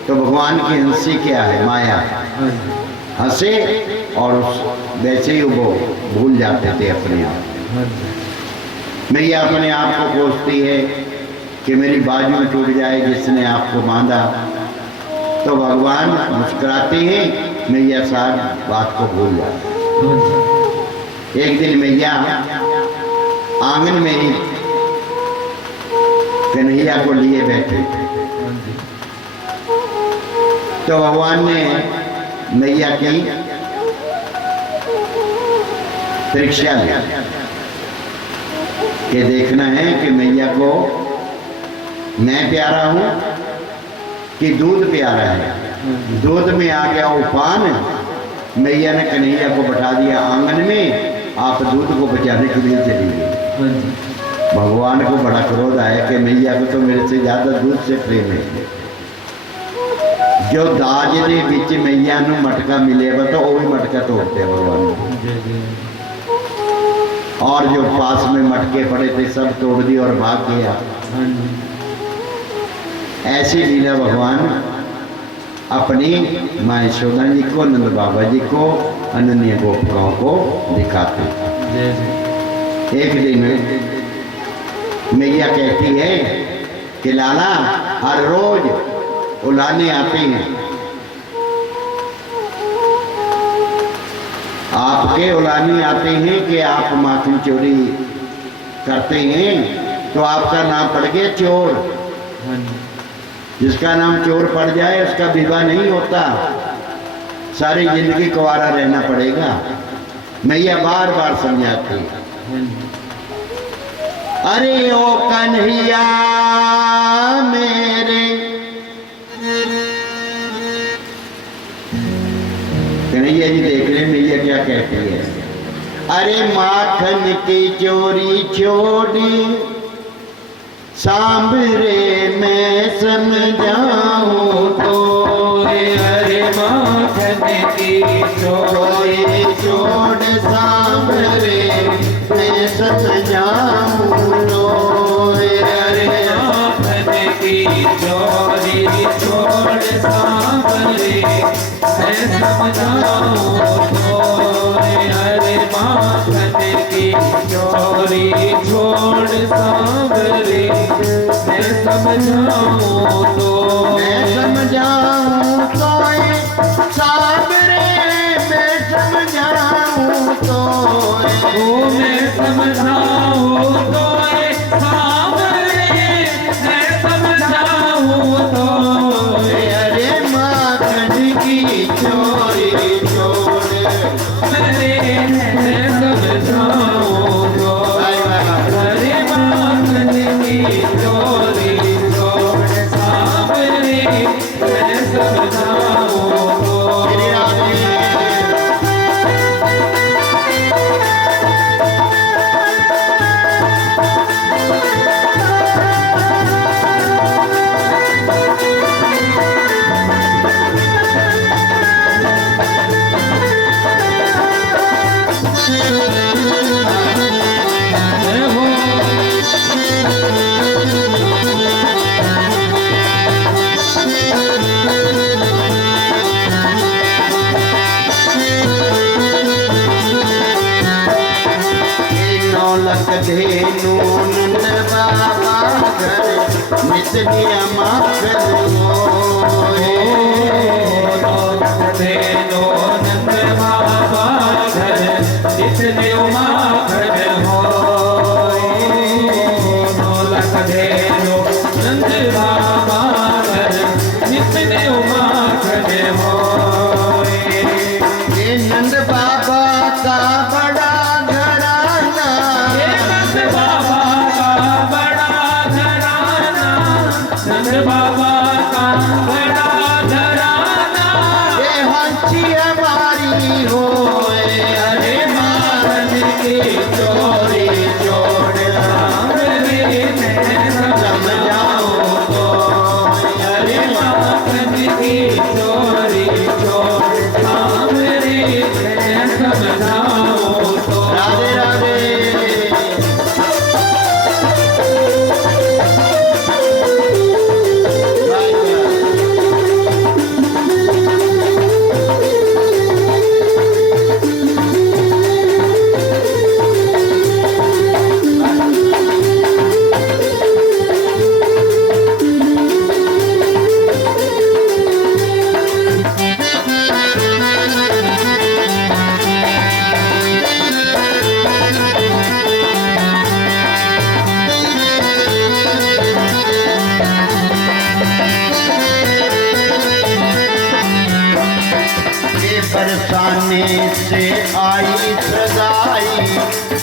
तो भगवान की हंसी क्या है, माया, हंसे और वैसे ही वो भूल जाते थे अपने आप। मैया अपने आप को कोसती है कि मेरी बाजू टूट जाए जिसने आपको बांधा। तो भगवान मुस्कुराते हैं, मैया सारी बात को भूल जाती। एक दिन मैया आंगन में ही कन्हैया को लिए बैठे। तो भगवान ने मैया की परीक्षा ली कि देखना है कि मैया को मैं प्यारा हूं कि दूध प्यारा है। दूध में आ गया उफान, मैया ने कन्हैया को बैठा दिया आंगन में, आप दूध को बचाने के लिए चली गई। भगवान को बड़ा क्रोध आया कि मैया को तो मेरे से ज्यादा दूध से प्रेम है। जो दाज दे बीच मैया नू मटका मिलेगा तो वो भी मटका तोड़ते भगवान। और जो पास में मटके पड़े थे सब तोड़ दिए और भाग गया। ऐसी लीला भगवान अपनी माँ यशोदा जी को, नंद बाबा जी को, अनन्य गोपिकाओं को दिखाते। एक दिन मैया कहती है कि लाला हर रोज उलाने आते हैं, आपके उलाने आते हैं कि आप माखन चोरी करते हैं, तो आपका नाम पड़ गया चोर। जिसका नाम चोर पड़ जाए उसका विवाह नहीं होता, सारी जिंदगी कुंवारा रहना पड़ेगा। मैया बार बार समझाती, अरे ओ कन्हैया मेरे, कन्हैया जी देख रहे मैया क्या कहती है। अरे माखन की चोरी छोड़ी सांभरे मैं समझाऊं तो अरे माखन की चोरी छोड़ सांभरे मैं समझाऊं तो अरे माखन की चोरी छोड़ सांभरे मैं समझाऊं तो अरे माखन की चोरी छोड़ सांभरे मैं समझाऊं तो मैं समझाऊं तो सांभरे मैं समझाऊं तो मैं समझाऊं तो सांभरे मैं समझाऊं तो अरे माखन की चोरी छोड़ मैं समझाऊं तो अरे माखन की चोरी छोड़ सांभरे मैं समझाऊं तो श्री राधे मैं हूँ नौलख धेनु नंद बाबा घर नित नियमाखन होए देनो नंद बाबा घर जितने माखन हो नौलख देनो नंद बाबा घर जितने माखन हो ये नंद बाबा का बड़ा घराना ये नंद बाबा का बड़ा घराना नंद बाबा का बड़ा घराना ये हंसी हमारी होए अरे माखन की चोरी छोड़ सांभरे मैं समझाऊं तो अरे माखन की चोरी छोड़ सांभरे मैं समझाऊं तो राधे राधे ये बरसाने से आई सदाई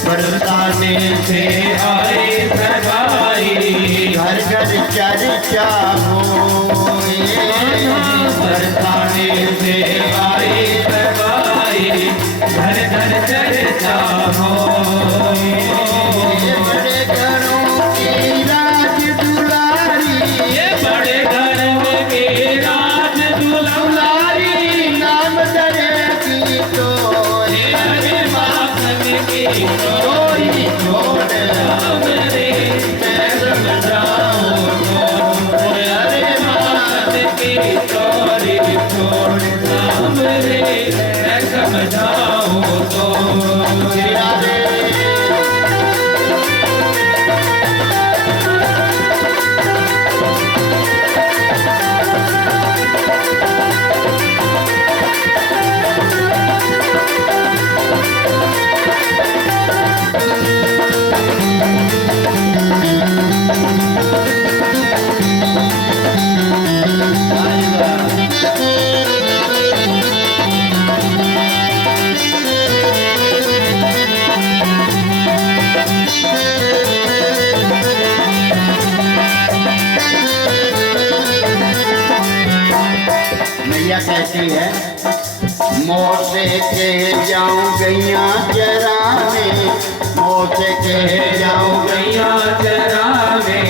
बरसाने से आए सगाई घर घर चर्चा होए बरसाने से आए सगाई घर घर चर्चा हो ये बड़े घरों की राज दुलारी ये बड़े घर के राज दुलारी नाम दरे की चोरी अरे माखन की चोरी छोड़ सांभरे मैं समझाऊं तो अरे माखन की चोरी छोड़ सांभरे मैं समझाऊं तो श्री राधे मैया कहती है मोसे के जाऊं गैया चराने मोसे के जाऊं गैया चरावे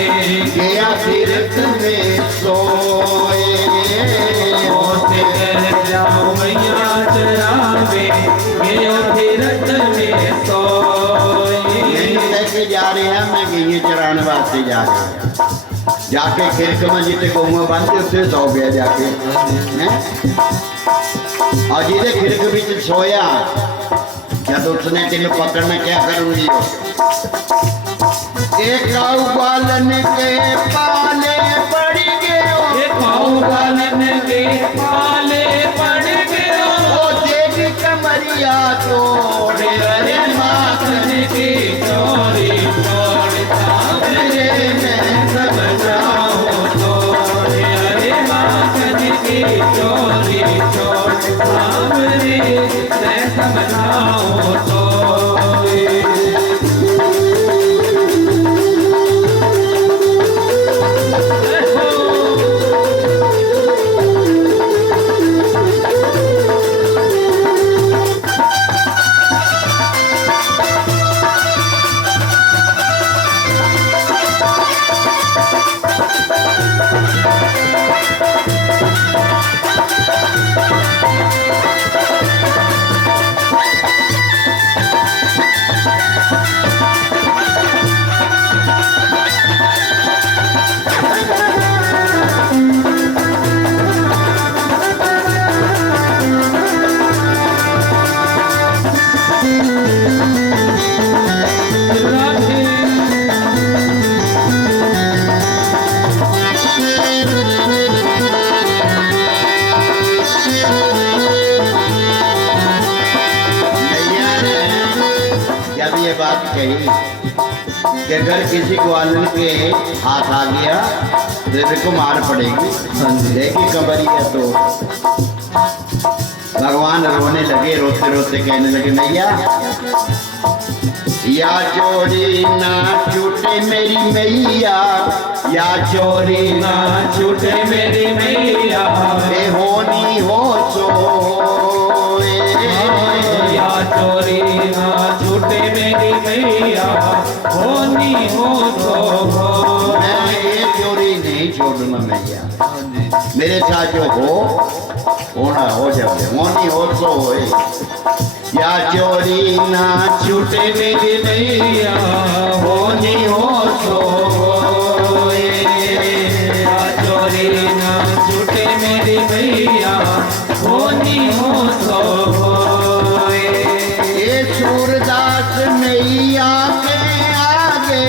तीरथ में सोई। मैंने लेके जा रहे हैं, मैं गई चराने वास्ते जा रहे हैं। जाके खिरक में जिते गौवा बंद उत्थे सौ गया जाके हैं। और जिसे खिरक विच सोया जब उसने तेन पकड़ना क्या करूंगी एक बालन के पाले पड़ गए, बालन के पाले पड़ गए, ओ देवी कमरिया तोड़े अरे माखन की चोरी तोड़ता मेरे मैं समझाऊं तोड़े, अरे माखन की चोरी तोड़ता मेरे मैं समझाऊं तोड़े। ये बात कही कि अगर किसी ग्वालन के हाथ आ गया तो देखो मार पड़ेगी, देखी कमरिया तो भगवान रोने लगे, रोते रोते कहने लगे नैया या चोरी ना छूटे मेरी मैया, या चोरी ना छूटे मेरी मैया, होनी हो सोए, या चोरी ना छूटे मेरी मैया, होनी हो तो मैं ये चोरी नहीं छोड़ूंगा मैया, मेरे साथ जो होना हो जाए, होनी हो तो होए, या चोरी ना छूटे मेरी मैया, होनी हो तो होए, या चोरी ना छूटे मेरी मैया, होनी हो तो होए। ये सूरदास मैया के आगे,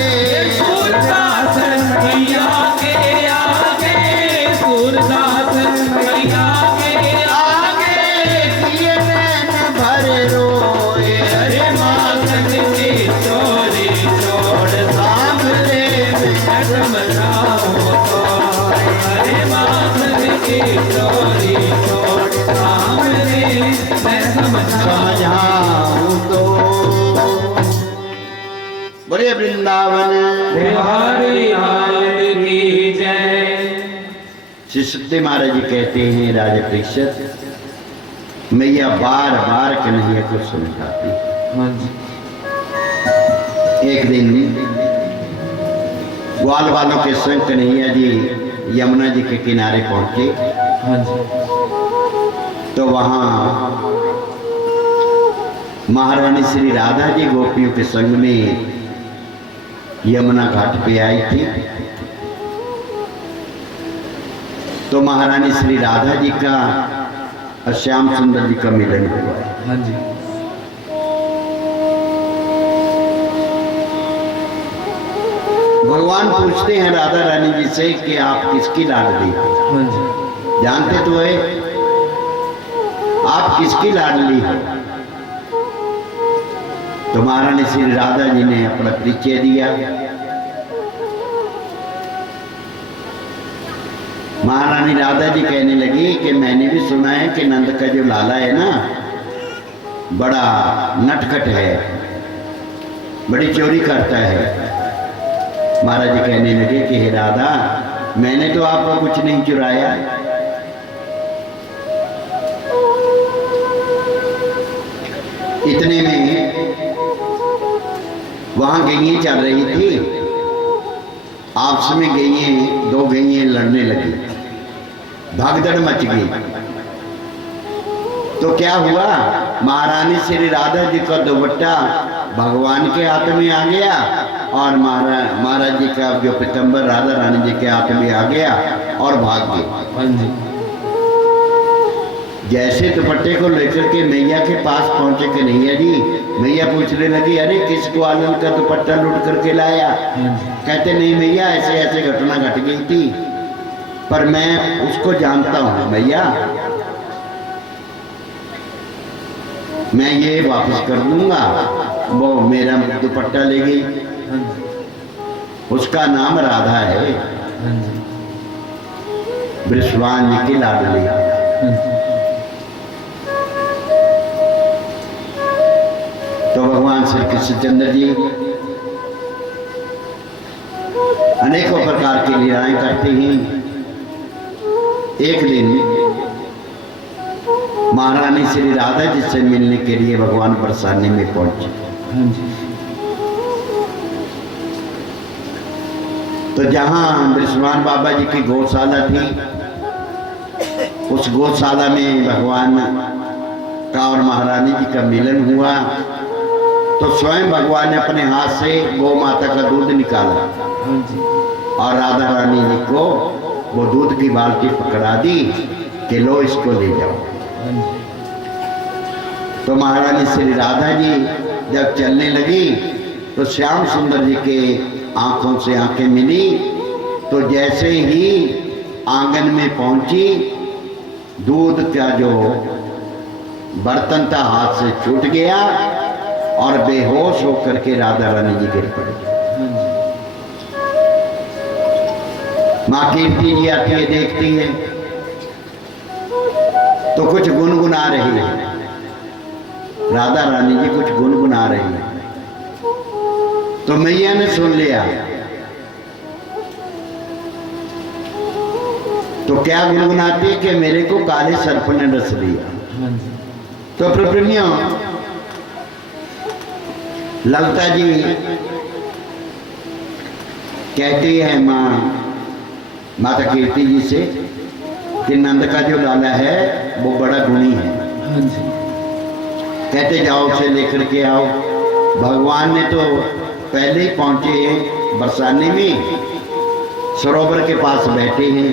सूरदास मैया के आगे, सूरदास मैया के आगे, किए नैन भर रोए, अरे माखन की चोरी छोड़ सामने मैं समझाऊं तो, अरे माखन की चोरी छोड़ सामने मैं समझाऊं तो। बोले वृंदावन बिहारी लाल की जय। श्री सत्य महाराज जी कहते हैं राजा परीक्षित मैया बार बार कन्हैया को समझाती। एक दिन ग्वाल वालों के संग कन्हैया जी यमुना जी के किनारे पहुंचे तो वहां महारानी श्री राधा जी गोपियों के संग में यमुना घाट पे आई थी। तो महारानी श्री राधा जी का और श्याम सुंदर जी का मिलन हुआ है। भगवान पूछते हैं राधा रानी जी से कि आप किसकी लाडली हो? जानते तो है आप किसकी लाडली हो? तो महारानी श्री राधा जी ने अपना परिचय दिया। महारानी राधा जी कहने लगी कि मैंने भी सुना है कि नंद का जो लाला है ना बड़ा नटखट है, बड़ी चोरी करता है। महाराज जी कहने लगे कि हे राधा मैंने तो आपका कुछ नहीं चुराया। इतने में वहां गईएं चल रही थी, आपस में गईएं, दो गईएं लड़ने लगी, भगदड़ मच गई। तो क्या हुआ महारानी श्री राधा जी का दुपट्टा भगवान के हाथ में आ गया और महाराज जी का जो पीतम्बर राधा रानी जी के हाथ में आ गया और भाग गए। हाँ जी। जैसे दुपट्टे को लेकर के मैया के पास पहुंचे कन्हैया जी, मैया पूछने लगी, अरे किसको आनंद का दुपट्टा लूट करके लाया? कहते नहीं मैया, ऐसे ऐसे घटना घट गई थी, पर मैं उसको जानता हूँ मैया, मैं ये वापस कर दूंगा। वो मेरा दुपट्टा ले गई, उसका नाम राधा है, बृषभान जी की लाडली। तो भगवान श्री कृष्णचंद्र जी अनेकों प्रकार की लीलाएं करते हैं। एक दिन महारानी श्री राधा जी से मिलने के लिए भगवान बरसाने में पहुंचे। तो जहां बृषभान बाबा जी की गौशाला थी, उस गौशाला में भगवान का और महारानी जी का मिलन हुआ। तो स्वयं भगवान ने अपने हाथ से गौ माता का दूध निकाला और राधा रानी जी को वो दूध की बाल्टी पकड़ा दी कि लो इसको ले जाओ। तो महारानी श्री राधा जी जब चलने लगी तो श्याम सुंदर जी के आंखों से आंखें मिली। तो जैसे ही आंगन में पहुंची, दूध का जो बर्तन था हाथ से छूट गया और बेहोश होकर के राधा रानी जी गिर पड़ी। माँ कीर्ति जी आती है, देखती है तो कुछ गुनगुना रही है। राधा रानी जी कुछ गुनगुना रही है। तो मैया ने सुन लिया। तो क्या गुनगुनाती कि मेरे को काले सर्प ने डस लिया। तो प्रभुनियों ललता जी कहती है माता कीर्ति जी से कि नंद का जो लाला है वो बड़ा गुणी है। कहते जाओ उसे लेकर के आओ। भगवान ने तो पहले ही पहुंचे बरसाने में, सरोवर के पास बैठे हैं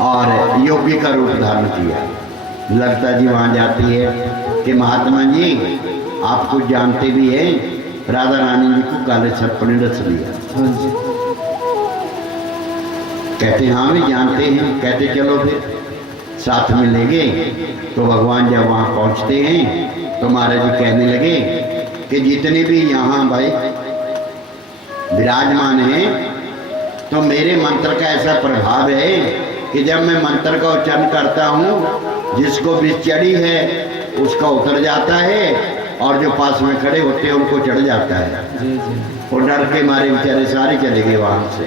और योगी का रूप धारण किया। ललता जी वहां जाती है कि महात्मा जी आप कुछ जानते भी हैं, राधा रानी जी को काले सर्प ने डस लिया। कहते हाँ भी जानते हैं। कहते चलो फिर साथ में ले गए। तो भगवान जब वहाँ पहुँचते हैं तो महाराज जी कहने लगे कि जितने भी यहाँ भाई विराजमान हैं, तो मेरे मंत्र का ऐसा प्रभाव है कि जब मैं मंत्र का उच्चारण करता हूँ, जिसको भी चढ़ी है उसका उतर जाता है और जो पास में खड़े होते हैं उनको चढ़ जाता है। वो डर के मारे बेचारे सारे चले गए वहाँ से।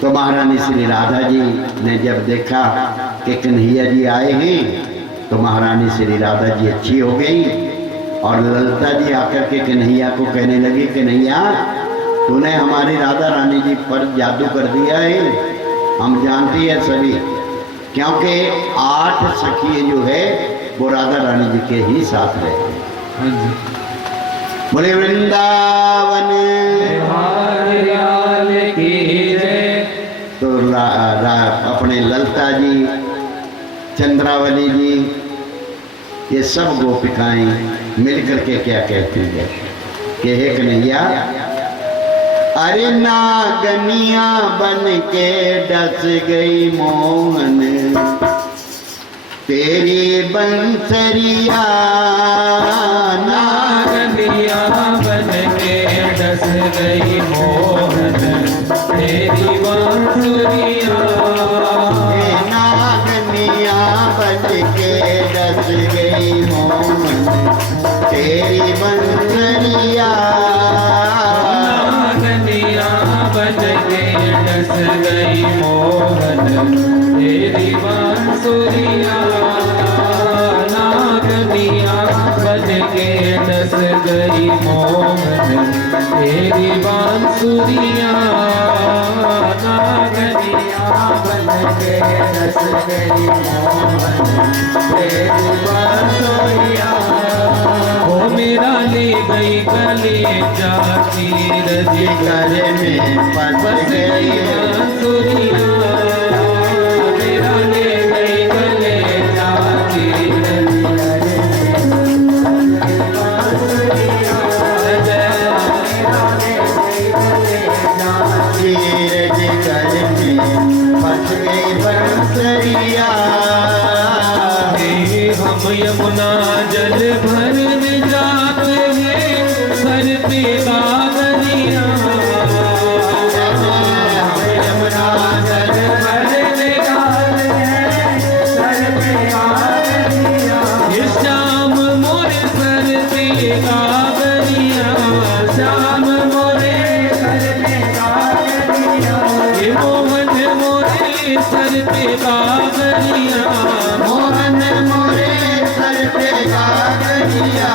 तो महारानी श्री राधा जी ने जब देखा कि कन्हैया जी आए हैं तो महारानी श्री राधा जी अच्छी हो गई और ललता जी आकर के कन्हैया को कहने लगी, कन्हैया तूने हमारी राधा रानी जी पर जादू कर दिया है। हम जानती है सभी, क्योंकि 8 सखिए जो है वो राधा रानी जी के ही साथ रहते हैं। बोले वृंदावन तो अपने ललता जी, चंद्रावली जी, ये सब गोपिकाएं मिलकर के क्या कहती है कि हे कन्हैया, अरे नागनिया बन के डस गई मोहन तेरी बंसरिया। नागनिया बन के डस गई मोहन तेरी बांसुरिया। नागनिया बन के डस गई मोहन तेरी बंसरिया। नागनिया बन के डस गई मोहन तेरी बांसुरिया। नागनिया बन के डस गई मोहन तेरी बांसुरिया। नागनिया बन के डस गई मोहन कलेजा तीर जिगर में फंस बस गई गई बांसुरिया मेरा ले गई कलेजा तीर तीर जिगर में फंस गई बंसरिया। हम यमुना जल भरने जाते हैं सर पे कागरिया यमुना जल भरने जाते हैं सर पे कागरिया श्याम मोरे सर पे कागरिया श्याम मोरे सर पे कागरिया मोहन मोरे सर पे कागरिया मोहन मोरे सर पे कागजिया।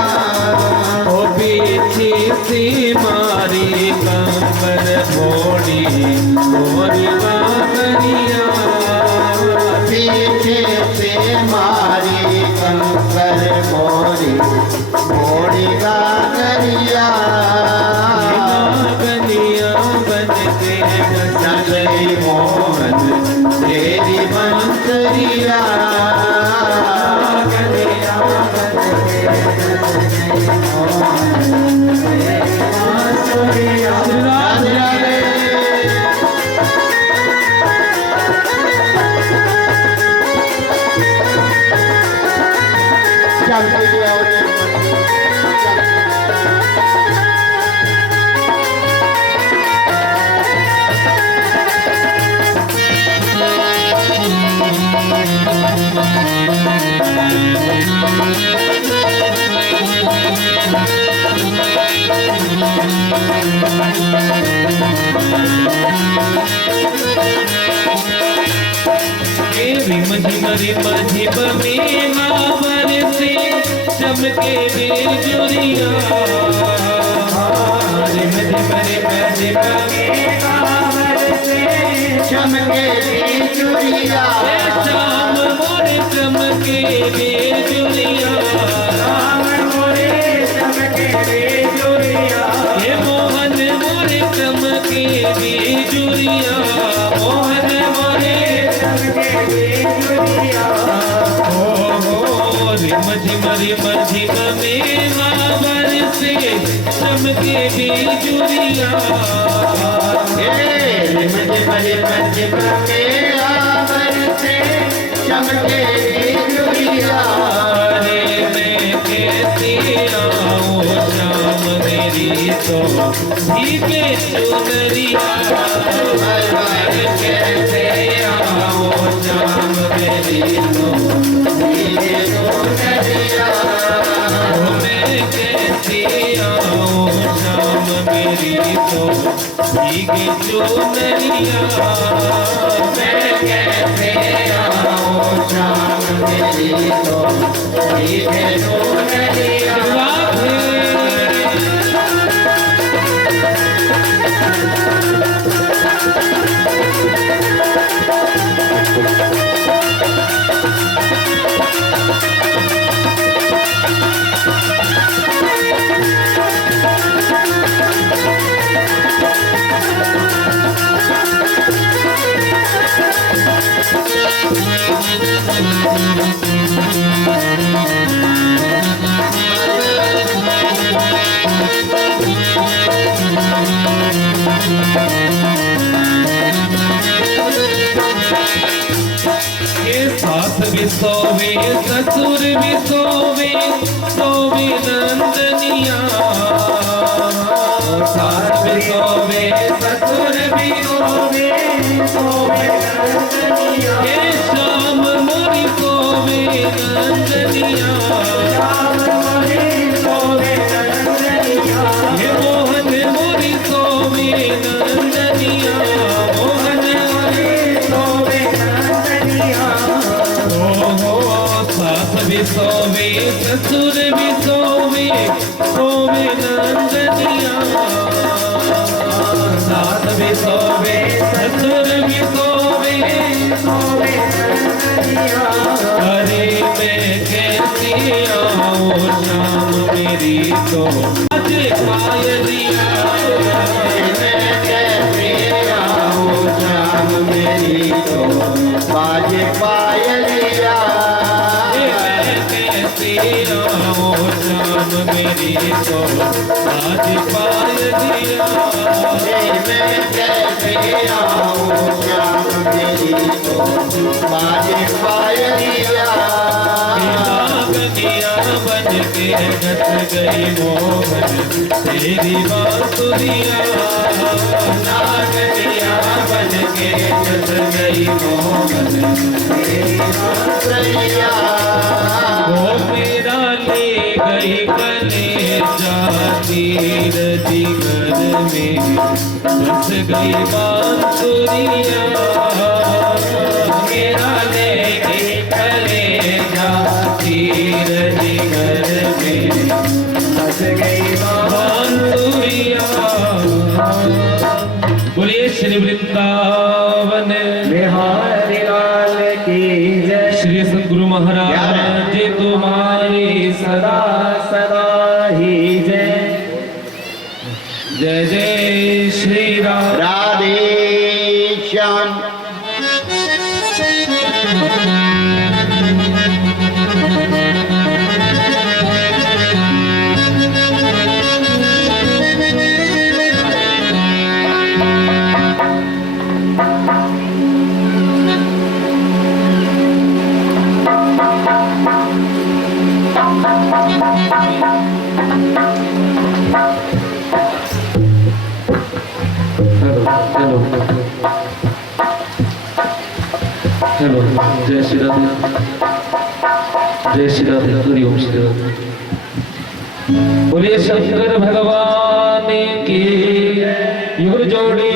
ओ पीछे से मारी कंबर मोड़ी मोरी कागरिया पीछे से मारी कंकर मोरी मोरी कागजिया। कागरिया बन के चली मोहन तेरी बंसरिया। राधे राधे। चलते गया रिम झिम मेला बरसे चमके बेजुरिया रिम झिम मेला बरसे चमके चुरिया। श्याम मोरे चमके बेजुरिया राम मोरे चमके बेजुरिया हे मोहन मोरे चमके बेजुरिया मोहन मोरे चमके बेजुरिया हो रिम झिम मेला बरसे चमके बेजुरिया चमके चुरिया। अरे मैं कैसे आऊं शाम मेरी तो भीगे चुनरिया मैं कैसे आऊं शाम मेरी तो भीगे चुनरिया मैं कैसे आऊं शाम मेरी तो भीगे चुनरिया मैं कैसे आऊं शाम मेरी तो भीगे चुनरिया। राधे सास भी सोवे ससुर भी सोवे सोवे नंदनिया सास भी सोवे ससुर भी सोवे सोवे नंदनिया हे श्याम मोरी सोवे नंदनिया श्याम मोरी सोवे नंदनिया हे मोहन मोरी सोवे नंदनिया मोहन मोरी सोवे नंदनिया सास भी सोवे ससुर भी सोवे सोवे नंदनिया सास भी सोवे ससुर भी सोवे सोवे नंदनिया अरे मैं कैसे आऊं शाम मेरी तो बाजे पायलिया मैं कैसे आऊं शाम मेरी तो बाजे पायलिया मैं कैसे आऊं शाम मेरी तो बाजे पायलिया मैं कैसे आऊं शाम मेरी तो बाजे पायलिया नागनिया बन के नच गई मोहन तेरी बांसुरिया नागनिया बन के नच गई मोहन तेरी बांसुरिया वो मेरा ले गई कलेजा तीर जिगर में बस गई बांसुरिया मेरा ले गई कलेजा तीर जिगर में बस गई बांसुरिया। बोलिए श्री वृंदावन बिहारी लाल की जय। श्री सद्गुरु महाराज तुम्हारी सदा सदा ही जय। जय जय श्री राम। राधे श्याम। हेलो हेलो जय श्री राधे जय श्री राधे हरि ओम श्री राधे। बोलिए शंकर भगवान की युग जोड़ी